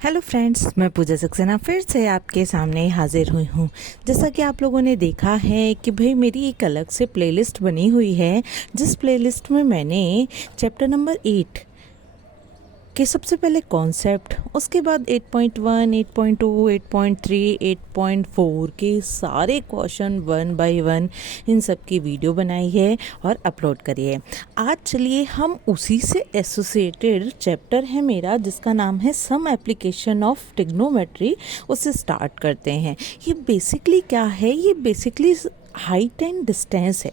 Hello friends, मैं पूजा सक्सेना फिर से आपके सामने हाजिर हुई हूँ। जैसा कि आप लोगों ने देखा है कि भाई मेरी एक अलग से प्लेलिस्ट बनी हुई है, जिस प्लेलिस्ट में मैंने चैप्टर नंबर 8 के सबसे पहले कॉन्सेप्ट, उसके बाद 8.1, 8.2, 8.3, 8.4 के सारे question one by one in सब की वीडियो बनाई है और अपलोड करी है। आज चलिए हम उसी से एसोसिएटेड चैप्टर है मेरा, जिसका नाम है सम एप्लीकेशन ऑफ ट्रिग्नोमेट्री, उससे स्टार्ट करते हैं। ये बेसिकली क्या है? ये बेसिकली हाइट एंड डिस्टेंस है।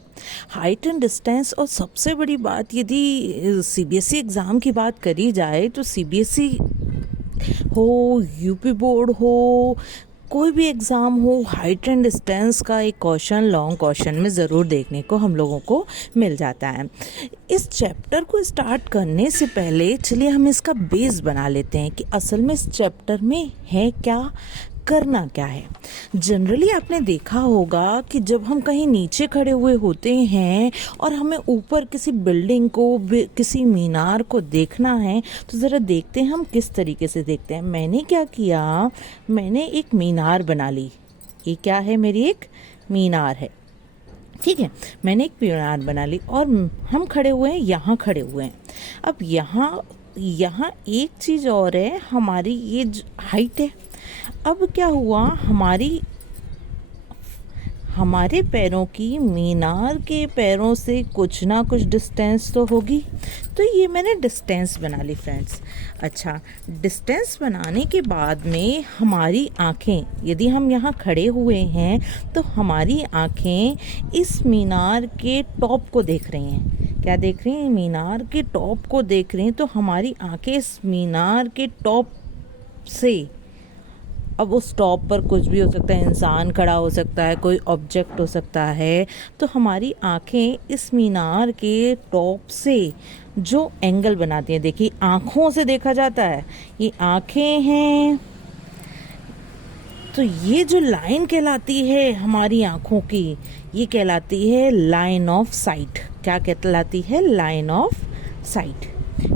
हाइट एंड डिस्टेंस, और सबसे बड़ी बात, यदि सीबीएसई एग्ज़ाम की बात करी जाए तो सीबीएसई हो, यूपी बोर्ड हो, कोई भी एग्ज़ाम हो, हाइट एंड डिस्टेंस का एक क्वेश्चन लॉन्ग क्वेश्चन में ज़रूर देखने को हम लोगों को मिल जाता है। इस चैप्टर को स्टार्ट करने से पहले चलिए हम इसका बेस बना लेते हैं कि असल में इस चैप्टर में है क्या, करना क्या है। जनरली आपने देखा होगा कि जब हम कहीं नीचे खड़े हुए होते हैं और हमें ऊपर किसी बिल्डिंग को, किसी मीनार को देखना है, तो ज़रा देखते हैं हम किस तरीके से देखते हैं। मैंने क्या किया, मैंने एक मीनार बना ली। ये क्या है? मेरी एक मीनार है, ठीक है। मैंने एक मीनार बना ली और हम खड़े हुए हैं, यहाँ खड़े हुए हैं। अब यहाँ एक चीज़ और है, हमारी ये हाइट है। अब क्या हुआ, हमारे पैरों की मीनार के पैरों से कुछ ना कुछ डिस्टेंस तो होगी, तो ये मैंने डिस्टेंस बना ली फ्रेंड्स। अच्छा, डिस्टेंस बनाने के बाद में हमारी आँखें, यदि हम यहाँ खड़े हुए हैं तो हमारी आँखें इस मीनार के टॉप को देख रही हैं। क्या देख रही हैं? मीनार के टॉप को देख रही हैं। तो हमारी आँखें इस मीनार के टॉप से, अब उस टॉप पर कुछ भी हो सकता है, इंसान खड़ा हो सकता है, कोई ऑब्जेक्ट हो सकता है, तो हमारी आंखें इस मीनार के टॉप से जो एंगल बनाती हैं, देखिए आंखों से देखा जाता है, ये आंखें हैं, तो ये जो लाइन कहलाती है हमारी आंखों की, ये कहलाती है लाइन ऑफ साइट। क्या कहलाती है? लाइन ऑफ साइट,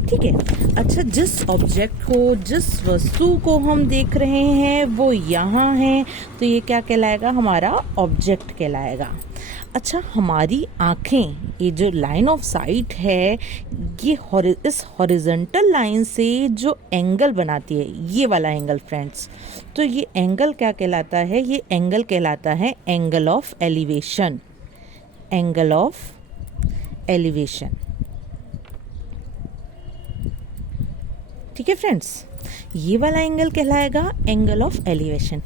ठीक है। अच्छा, जिस ऑब्जेक्ट को, जिस वस्तु को हम देख रहे हैं वो यहाँ है, तो ये क्या कहलाएगा? हमारा ऑब्जेक्ट कहलाएगा। अच्छा, हमारी आँखें, ये जो लाइन ऑफ साइट है, ये इस हॉरिजॉन्टल लाइन से जो एंगल बनाती है, ये वाला एंगल फ्रेंड्स, तो ये एंगल क्या कहलाता है? ये एंगल कहलाता है angle of elevation. Angle of elevation, ठीक है फ्रेंड्स, ये वाला एंगल कहलाएगा एंगल ऑफ एलिवेशन।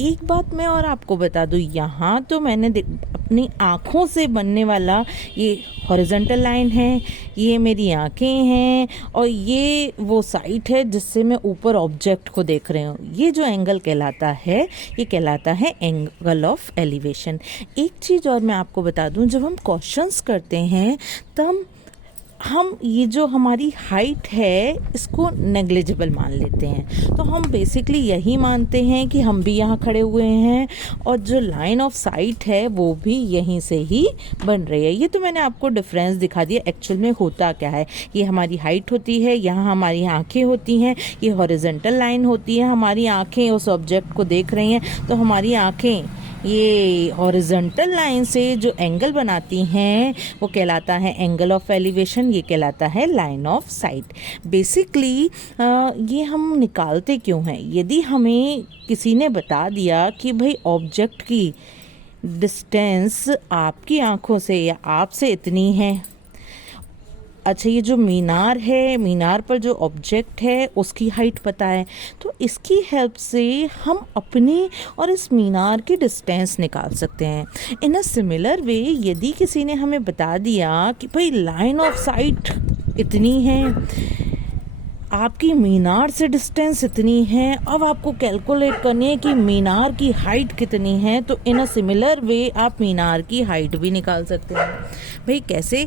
एक बात मैं और आपको बता दूं, यहाँ तो मैंने अपनी आँखों से बनने वाला ये हॉरिजॉन्टल लाइन है, ये मेरी आँखें हैं, और ये वो साइट है जिससे मैं ऊपर ऑब्जेक्ट को देख रही हूँ। ये जो एंगल कहलाता है, ये कहलाता है एंगल ऑफ एलिवेशन। एक चीज़ और मैं आपको बता दूं, जब हम क्वेश्चंस करते हैं तब हम ये जो हमारी हाइट है इसको नेग्लिजिबल मान लेते हैं। तो हम बेसिकली यही मानते हैं कि हम भी यहाँ खड़े हुए हैं और जो लाइन ऑफ साइट है वो भी यहीं से ही बन रही है। ये तो मैंने आपको डिफरेंस दिखा दिया। एक्चुअल में होता क्या है, ये हमारी हाइट होती है, यहाँ हमारी आँखें होती हैं, ये हॉरिजॉन्टल लाइन होती है, हमारी आँखें उस ऑब्जेक्ट को देख रही हैं, तो हमारी आँखें ये हॉरिजॉन्टल लाइन से जो एंगल बनाती हैं वो कहलाता है एंगल ऑफ एलिवेशन, ये कहलाता है लाइन ऑफ साइट। बेसिकली ये हम निकालते क्यों हैं? यदि हमें किसी ने बता दिया कि भाई ऑब्जेक्ट की डिस्टेंस आपकी आंखों से या आपसे इतनी है, अच्छा ये जो मीनार है, मीनार पर जो ऑब्जेक्ट है उसकी हाइट पता है, तो इसकी हेल्प से हम अपनी और इस मीनार की डिस्टेंस निकाल सकते हैं। इन अ सिमिलर वे, यदि किसी ने हमें बता दिया कि भाई लाइन ऑफ साइट इतनी है, आपकी मीनार से डिस्टेंस इतनी है, अब आपको कैलकुलेट करनी है कि मीनार की हाइट कितनी है, तो इन अ सिमिलर वे आप मीनार की हाइट भी निकाल सकते हैं। भाई कैसे?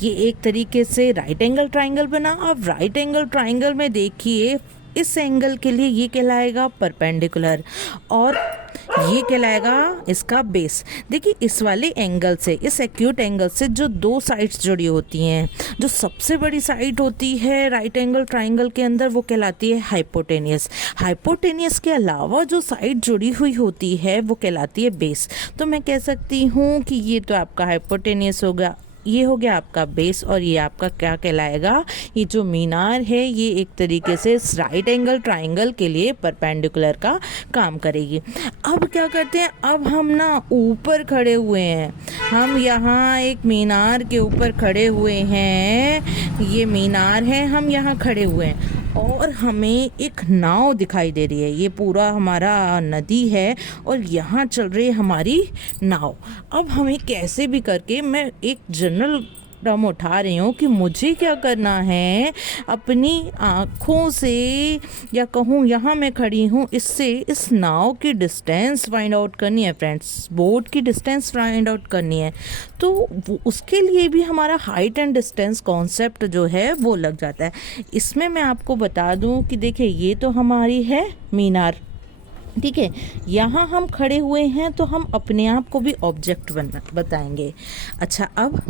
कि एक तरीके से राइट एंगल ट्राइंगल बना। अब राइट एंगल ट्राइंगल में देखिए, इस एंगल के लिए ये कहलाएगा परपेंडिकुलर और ये कहलाएगा इसका बेस। देखिए इस वाले एंगल से, इस एक्यूट एंगल से जो दो साइड्स जुड़ी होती हैं, जो सबसे बड़ी साइड होती है राइट एंगल ट्राइंगल के अंदर वो कहलाती है हाइपोटेनियस। हाइपोटेनियस के अलावा जो साइड जुड़ी हुई होती है वो कहलाती है बेस। तो मैं कह सकती हूँ कि ये तो आपका हाइपोटेनियस होगा, ये हो गया आपका बेस, और ये आपका क्या कहलाएगा, ये जो मीनार है ये एक तरीके से राइट एंगल ट्राइंगल के लिए परपेंडिकुलर का काम करेगी। अब क्या करते हैं, अब हम ना ऊपर खड़े हुए हैं, हम यहाँ एक मीनार के ऊपर खड़े हुए हैं, ये मीनार है, हम यहाँ खड़े हुए हैं और हमें एक नाव दिखाई दे रही है। ये पूरा हमारा नदी है और यहाँ चल रही है हमारी नाव। अब हमें कैसे भी करके, मैं एक जनरल टर्म उठा रही हूँ कि मुझे क्या करना है, अपनी आँखों से या कहूँ यहाँ मैं खड़ी हूँ, इससे इस नाव की डिस्टेंस फाइंड आउट करनी है फ्रेंड्स, बोट की डिस्टेंस फाइंड आउट करनी है। तो उसके लिए भी हमारा हाइट एंड डिस्टेंस कॉन्सेप्ट जो है वो लग जाता है। इसमें मैं आपको बता दूँ कि देखिए ये तो हमारी है मीनार, ठीक है, यहाँ हम खड़े हुए हैं तो हम अपने आप को भी ऑब्जेक्ट बताएंगे। अच्छा, अब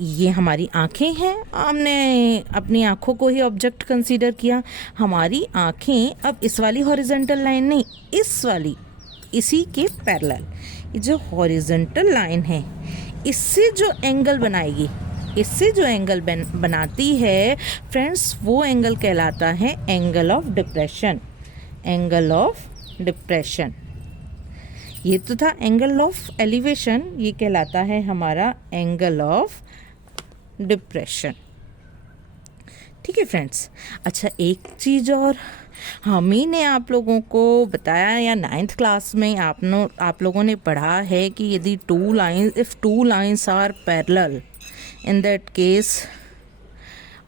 ये हमारी आँखें हैं, हमने अपनी आँखों को ही ऑब्जेक्ट कंसीडर किया। हमारी आँखें अब इस वाली हॉरिजॉन्टल लाइन नहीं, इस वाली, इसी के पैरेलल, ये जो हॉरिजॉन्टल लाइन है इससे जो एंगल बनाएगी, इससे जो एंगल बनाती है फ्रेंड्स, वो एंगल कहलाता है angle of depression. Angle of depression, ये तो था एंगल ऑफ एलिवेशन, ये कहलाता है हमारा एंगल ऑफ डिप्रेशन। ठीक है फ्रेंड्स। अच्छा, एक चीज़ और, हम ही ने आप लोगों को बताया या 9th क्लास में आप लोगों ने पढ़ा है कि यदि if two lines are parallel, in that case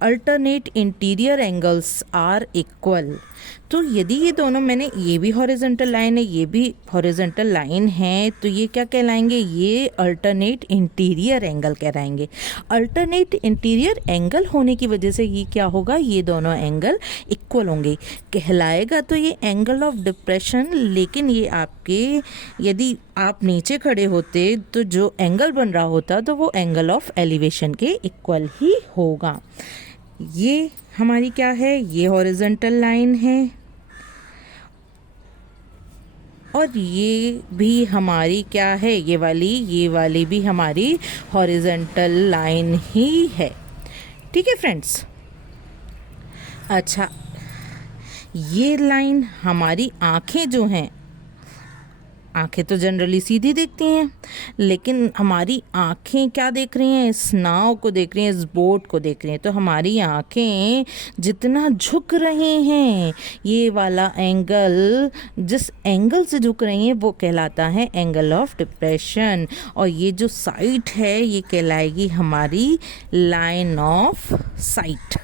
alternate interior angles are equal. तो यदि ये दोनों, मैंने ये भी हॉरिजॉन्टल लाइन है, ये भी हॉरिजॉन्टल लाइन है, तो ये क्या कहलाएंगे, ये अल्टरनेट इंटीरियर एंगल कहलाएंगे। अल्टरनेट इंटीरियर एंगल होने की वजह से ये क्या होगा, ये दोनों एंगल इक्वल होंगे, कहलाएगा तो ये एंगल ऑफ डिप्रेशन। लेकिन ये आपके, यदि आप नीचे खड़े होते तो जो एंगल बन रहा होता तो वो एंगल ऑफ एलिवेशन के इक्वल ही होगा। ये हमारी क्या है, ये हॉरिजॉन्टल लाइन है और ये भी हमारी क्या है, ये वाली भी हमारी हॉरिजॉन्टल लाइन ही है। ठीक है फ्रेंड्स। अच्छा, ये लाइन, हमारी आँखें जो हैं, आँखें तो जनरली सीधी देखती हैं, लेकिन हमारी आँखें क्या देख रही हैं, इस नाव को देख रही हैं, इस बोट को देख रही हैं। तो हमारी आँखें जितना झुक रही हैं, ये वाला एंगल, जिस एंगल से झुक रही हैं वो कहलाता है एंगल ऑफ डिप्रेशन। और ये जो साइट है ये कहलाएगी हमारी लाइन ऑफ साइट।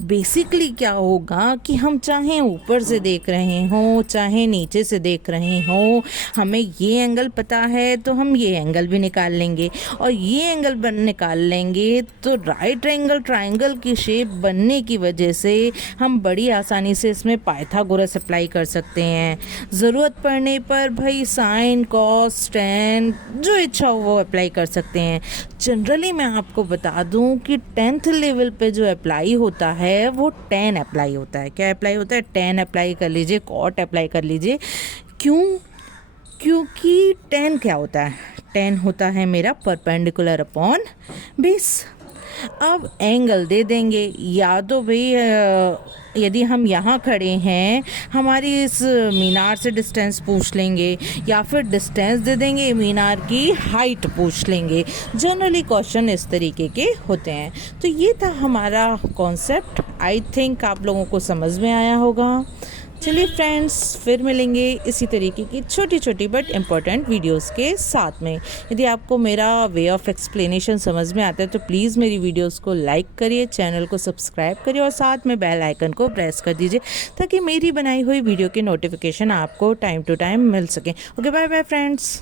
बेसिकली क्या होगा कि हम चाहे ऊपर से देख रहे हों, चाहे नीचे से देख रहे हों, हमें ये एंगल पता है तो हम ये एंगल भी निकाल लेंगे, और ये एंगल निकाल लेंगे तो राइट एंगल ट्राइंगल की शेप बनने की वजह से हम बड़ी आसानी से इसमें पाइथागोरस अप्लाई कर सकते हैं। ज़रूरत पड़ने पर भाई साइन, कॉस, टेन, जो इच्छा हो वो अप्लाई कर सकते हैं। जनरली मैं आपको बता दूं कि 10th लेवल पे जो अप्लाई होता है वो tan अप्लाई होता है। क्या अप्लाई होता है? tan अप्लाई कर लीजिए, cot अप्लाई कर लीजिए। क्यों? क्योंकि tan क्या होता है? tan होता है मेरा परपेंडिकुलर अपॉन बेस। अब एंगल दे देंगे, या तो भाई यदि हम यहाँ खड़े हैं, हमारी इस मीनार से डिस्टेंस पूछ लेंगे, या फिर डिस्टेंस दे देंगे, मीनार की हाइट पूछ लेंगे। जनरली क्वेश्चन इस तरीके के होते हैं। तो ये था हमारा कॉन्सेप्ट। आई थिंक आप लोगों को समझ में आया होगा। चलिए फ्रेंड्स, फिर मिलेंगे इसी तरीके की छोटी छोटी बट इम्पॉर्टेंट वीडियोस के साथ में। यदि आपको मेरा वे ऑफ एक्सप्लेनेशन समझ में आता है तो प्लीज़ मेरी वीडियोस को लाइक करिए, चैनल को सब्सक्राइब करिए और साथ में बेल आइकन को प्रेस कर दीजिए ताकि मेरी बनाई हुई वीडियो के नोटिफिकेशन आपको टाइम टू टाइम मिल सके। Okay, bye bye friends.